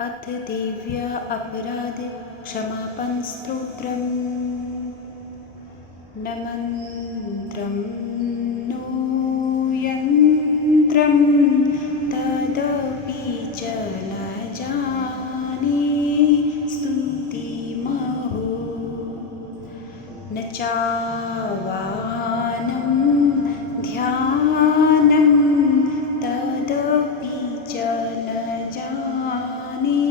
अथ दिव्य अपराध क्षमापन स्तोत्रम्। न मन्त्रं नो यन्त्रं तदपि च न जाने स्तुतिमहो। न चावानं ध्यानं तदपि च न जाने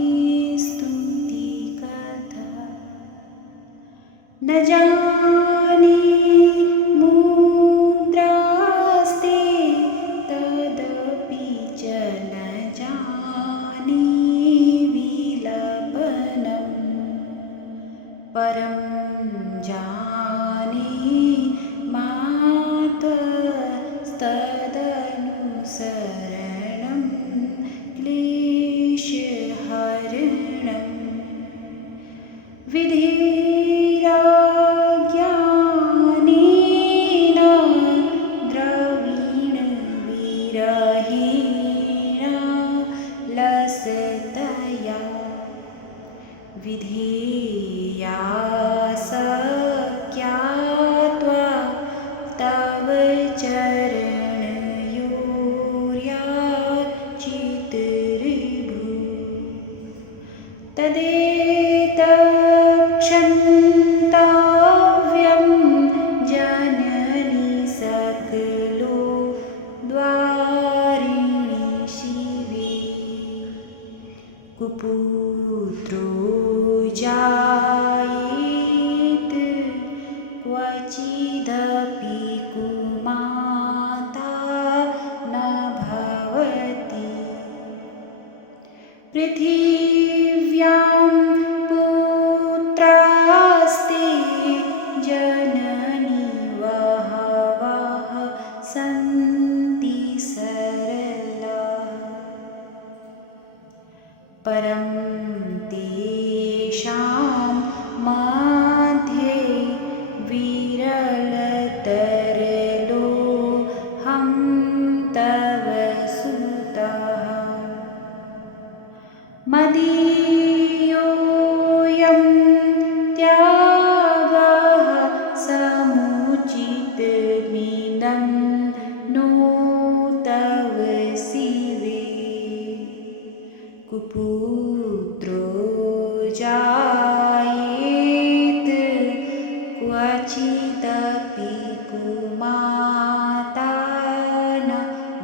स्तुतिकथा। न जाने मुद्रास्ते तदपि च न जाने विलपनम्। परं जाने मातस्तदनुसरणं क्लेशहरणम्। विधिराज्ञानेन द्रवीणविरहेण लसतया विधेया सख्या तव चरणयोर्याचितऋभु। तदेतत्क्षन्तव्यं जननि सकलो द्वारिणि शिवे। कुपुत्रो जायेत क्वचिदपि कुमाता न भवति। पृथिव्यां पुत्रास्ते जननि बहवः सन्ति सरलाः। परं तेषां मध्ये विरलतरलोऽहं तव सुतः। मदीयोऽयं त्यागः समुचितमिदं नो तव शिवे। कुपुत्रो जायेत क्वचिदपि कुमाता न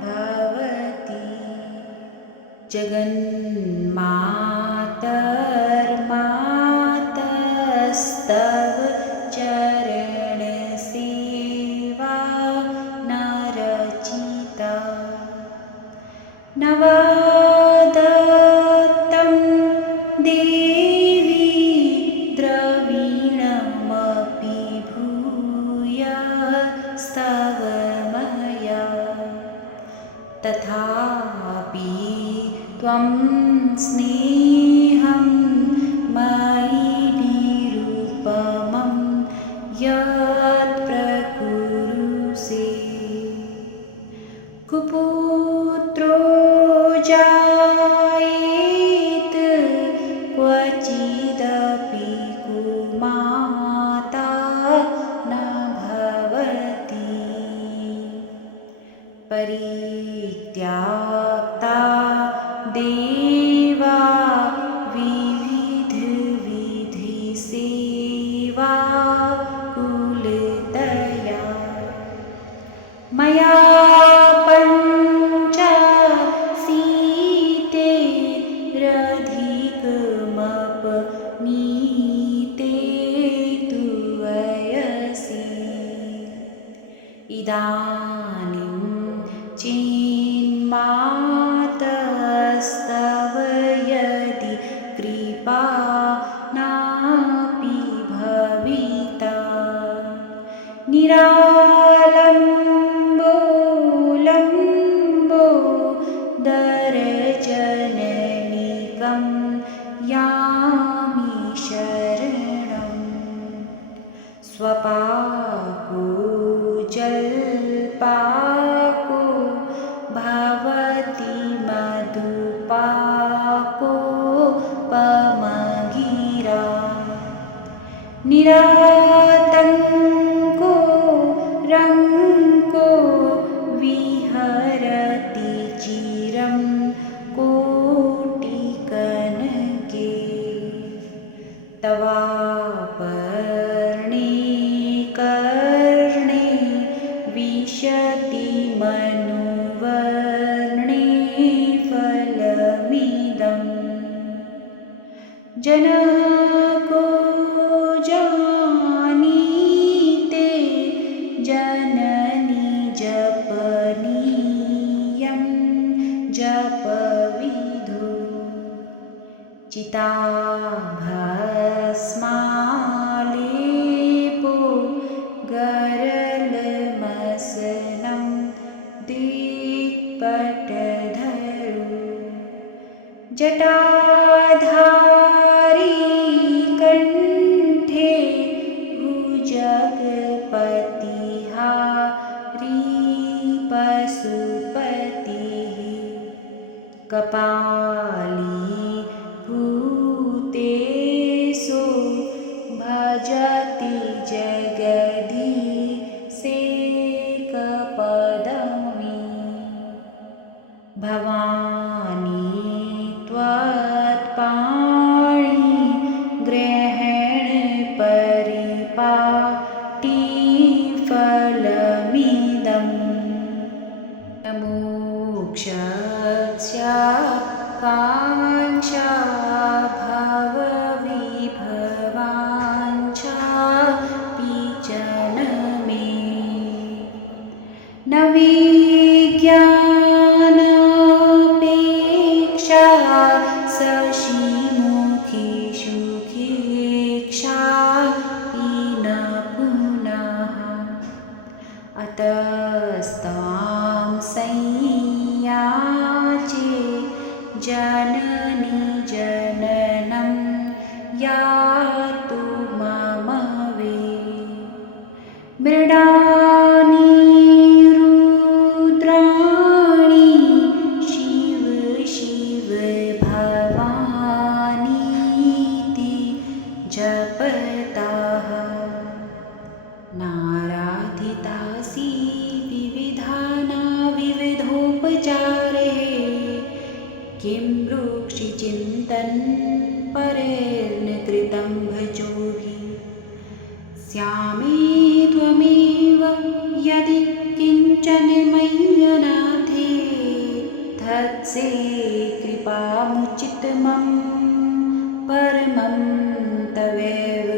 भवति। जगन्मातर्मातस्तव चरणसेवा न रचिता। न वा दत्तं देवी द्रविणमपि भूयस्तव मया। तथापि त्वं स्नेहं मयि निरुपमं यत् प्रकुरुषे। कुपुत्रो जायेत क्वचिदपि कुमाता न भवति। परित्यक्ता देवा विविधविधिसेवा कुलतया। मया पञ्चाशीतेरधिकमपनीते तु वयसि। इदानीं चेन्मातस्तव यदि कृपा नापि भविता। निरालम्बोलम्बोदरजननिकं यामि शरणम्। स्वपाको जल्पाको भवति मधुपाको निरातङ्को रङ्को विहरति चिरं कोटिकनके तवापर्णे कर्णे विशति मनुवर्णे फलमिदम् जनः को जानीते जननी जपनीयं जपविधु चिताभस्मालेपो गरलमसनं दिक्पटधरु जटाधारी कंठे भुजगपतिहारी पशुपतिः कपाली भूतेषु भजति जगदीशेकपदवी भवानी त्वत्पाणि ग्रहण परिपाटिफलमिदम् मोक्षस्य काङ्क्षा भवविभवाञ्छापि च न मे न विज्ञानापेक्षा शशिमुखी सुखेक्षापि न पुनः अतस्त्वां संयाचे जननी जननं यातु मम वे मृडानि रुद्राणि शिव शिव भवानीति जपतः नाराधितासि विविधाना विविधोपचारे किं वृक्षचिन्तन् परेर्न कृतं भजोभिः स्यामे त्वमेव यदि किञ्चन मय्यनाथे धत्से कृपामुचितमं परमं तवेव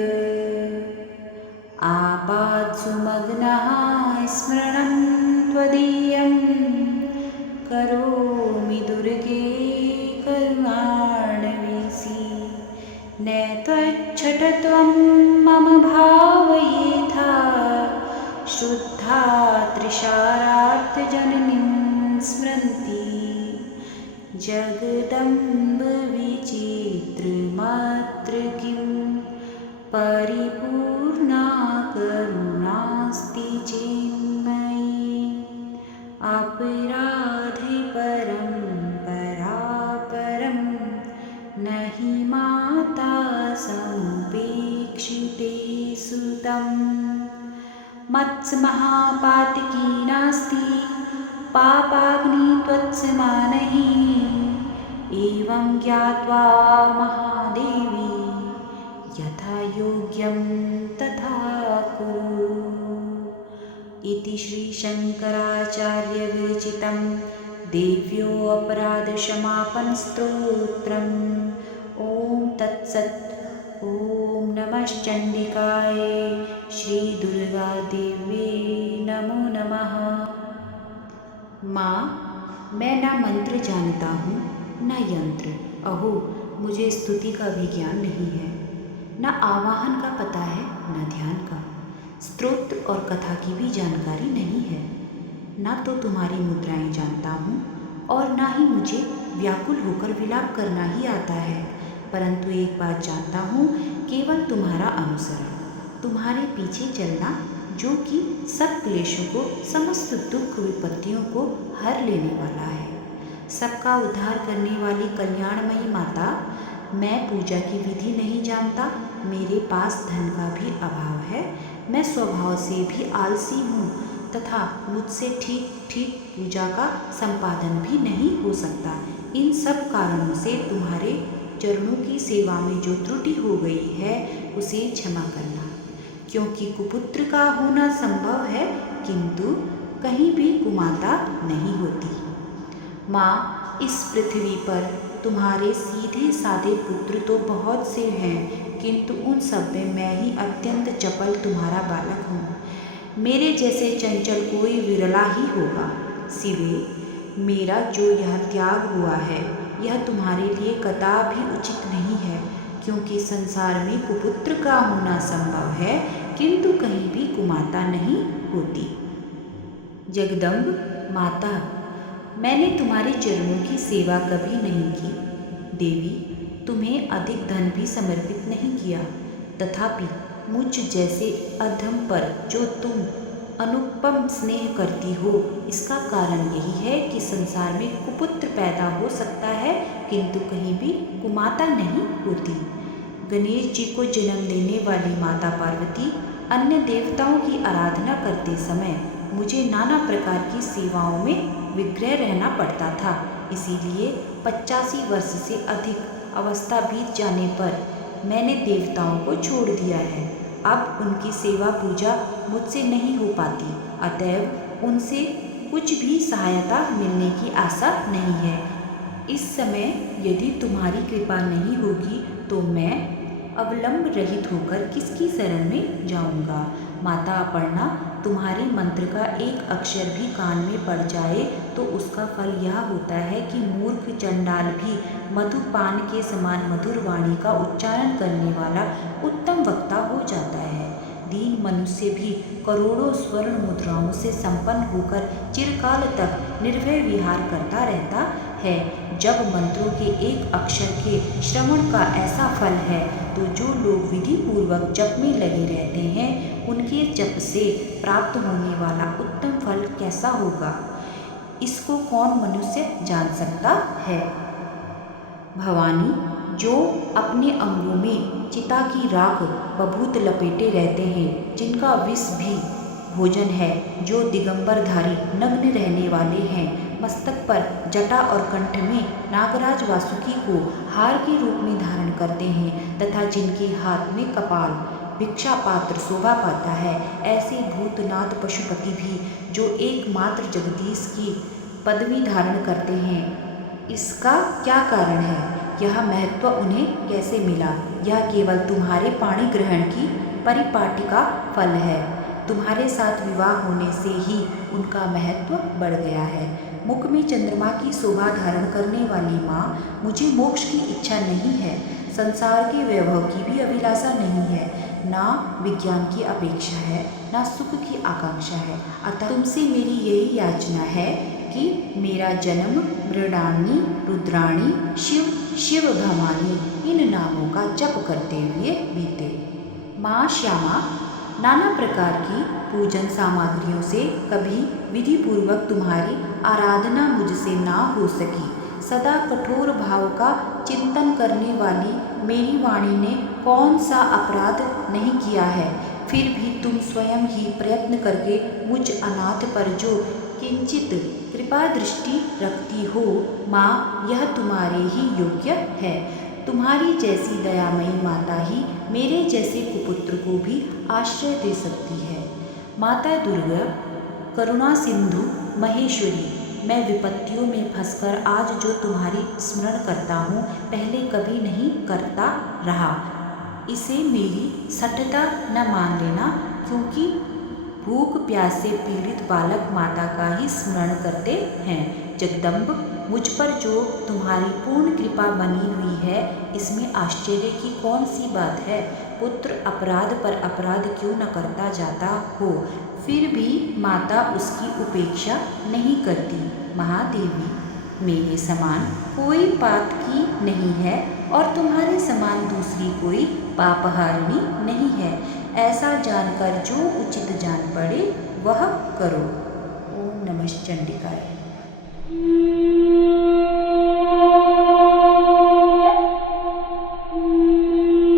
आपात्सुमग्नः स्मरणं त्वदीयं करोमि दुर्गे करुणाणवीसि न त्वच्छटत्वं मम भावयेथा शुद्धा त्रिशारार्थजननीं स्मरन्ति जगदम्ब विचित्रमातृकिं परिपूर्णा करुणास्ति चिन्मयी अपराधे परं न हि माता समुपेक्षिते सुतं मत्समहापातकी नास्ति पापाग्नि त्वत्समानहि एवं ज्ञात्वा महादेवी यथा योग्यं तथा कुरु इति श्रीशङ्कराचार्य विरचितं देव्यो अपराधशमापनस्तोत्रम् ॐ तत्सत् ॐ नमश्चण्डिकाय श्रीदुर्गादेव्यै नमो नमः। माँ, मैं ना मंत्र जानता हूँ न यंत्र, अहो मुझे स्तुति का भी ज्ञान नहीं है, न आवाहन का पता है न ध्यान का, स्तोत्र और कथा की भी जानकारी नहीं है, न तो तुम्हारी मुद्राएं जानता हूँ और न ही मुझे व्याकुल होकर विलाप करना ही आता है, परंतु एक बात जानता हूँ, केवल तुम्हारा अनुसरण, तुम्हारे पीछे चलना, जो कि सब क्लेशों को, समस्त दुख विपत्तियों को हर लेने वाला है। सबका उद्धार करने वाली कल्याणमयी माता मैं पूजा की विधि नहीं जानता, मेरे पास धन का भी अभाव है, मैं स्वभाव से भी आलसी हूँ तथा मुझसे ठीक ठीक पूजा का संपादन भी नहीं हो सकता। इन सब कारणों से तुम्हारे चरणों की सेवा में जो त्रुटि हो गई है उसे क्षमा करना, क्योंकि कुपुत्र का होना संभव है किंतु कहीं भी कुमाता नहीं होती। माँ, इस पृथ्वी पर तुम्हारे सीधे साधे पुत्र तो बहुत से हैं, किंतु उन सब में मैं ही अत्यंत चपल तुम्हारा बालक हूँ। मेरे जैसे चंचल कोई विरला ही होगा। शिवे, मेरा जो यह त्याग हुआ है यह तुम्हारे लिए कदापि उचित नहीं है, क्योंकि संसार में कुपुत्र का होना संभव है किंतु कहीं भी कुमाता नहीं होती। जगदम्ब माता, मैंने तुम्हारे चरणों की सेवा कभी नहीं की। देवी, तुम्हें अधिक धन भी समर्पित नहीं किया, तथापि मुझ जैसे अधम पर जो तुम अनुपम स्नेह करती हो, इसका कारण यही है कि संसार में कुपुत्र पैदा हो सकता है किंतु कहीं भी कुमाता नहीं होती। गणेश जी को जन्म देने वाली माता पार्वती अन्य देवताओं की आराधना करते समय मुझे नाना प्रकार की सेवाओं में विग्रह रहना पड़ता था, इसीलिए 85 वर्ष से अधिक अवस्था बीत जाने पर मैंने देवताओं को छोड़ दिया है। अब उनकी सेवा पूजा मुझसे नहीं हो पाती, अतएव उनसे कुछ भी सहायता मिलने की आशा नहीं है। इस समय यदि तुम्हारी कृपा नहीं होगी तो मैं अवलंब रहित होकर किसकी शरण में जाऊंगा। माता अपर्णा, तुम्हारे मंत्र का एक अक्षर भी कान में पड़ जाए तो उसका फल यह होता है कि मूर्ख चंडाल भी मधुपान के समान मधुर वाणी का उच्चारण करने वाला उत्तम वक्ता हो जाता है। दीन मनुष्य भी करोड़ों स्वर्ण मुद्राओं से संपन्न होकर चिरकाल तक निर्भय विहार करता रहता है। जब मंत्रों के एक अक्षर के श्रवण का ऐसा फल है तो जो लोग विधि पूर्वक जप में लगे रहते हैं उनके जप से प्राप्त होने वाला उत्तम फल कैसा होगा, इसको कौन मनुष्य जान सकता है। भवानी, जो अपने अंगों में चिता की राख बभूत लपेटे रहते हैं, जिनका विष भी भोजन है, जो दिगंबरधारी नग्न रहने वाले हैं, मस्तक पर जटा और कंठ में नागराज वासुकी को हार के रूप में धारण करते हैं तथा जिनके हाथ में कपाल भिक्षा पात्र शोभा पाता है, ऐसे भूतनाथ पशुपति भी जो एकमात्र जगदीश की पदवी धारण करते हैं, इसका क्या कारण है? यह महत्व उन्हें कैसे मिला? यह केवल तुम्हारे पाणी ग्रहण की परिपाटी का फल है। तुम्हारे साथ विवाह होने से ही उनका महत्व बढ़ गया है। मुख में चंद्रमा की शोभा धारण करने वाली माँ, मुझे मोक्ष की इच्छा नहीं है, संसार के वैभव की भी अभिलाषा नहीं है, ना विज्ञान की अपेक्षा है, ना सुख की आकांक्षा है। अतः तुमसे मेरी यही याचना है कि मेरा जन्म मृडानी, रुद्राणी, शिव, शिव भवानी इन नामों का जप करते हुए बीते। माँ श्यामा, नाना प्रकार की पूजन सामग्रियों से कभी विधि पूर्वक तुम्हारी आराधना मुझसे ना हो सकी। सदा कठोर भाव का चिंतन करने वाली मेरी वाणी ने कौन सा अपराध नहीं किया है, फिर भी तुम स्वयं ही प्रयत्न करके मुझ अनाथ पर जो किंचित कृपा दृष्टि रखती हो, माँ, यह तुम्हारे ही योग्य है। तुम्हारी जैसी दयामयी माता ही मेरे जैसे कुपुत्र को भी आश्रय दे सकती है। माता दुर्गा, करुणा सिंधु महेश्वरी, मैं विपत्तियों में फंसकर आज जो तुम्हारी स्मरण करता हूँ, पहले कभी नहीं करता रहा। इसे मेरी सठता न मान लेना, क्योंकि भूख प्यास से पीड़ित बालक माता का ही स्मरण करते हैं। जगदम्ब, मुझ पर जो तुम्हारी पूर्ण कृपा बनी हुई है, इसमें आश्चर्य की कौन सी बात है। पुत्र अपराध पर अपराध क्यों न करता जाता हो, फिर भी माता उसकी उपेक्षा नहीं करती। महादेवी, मेरे समान कोई पाप की नहीं है और तुम्हारे समान दूसरी कोई पापहारिणी नहीं है। ऐसा जानकर जो उचित जान पड़े वह करो। ओम नमः चंडिकाय।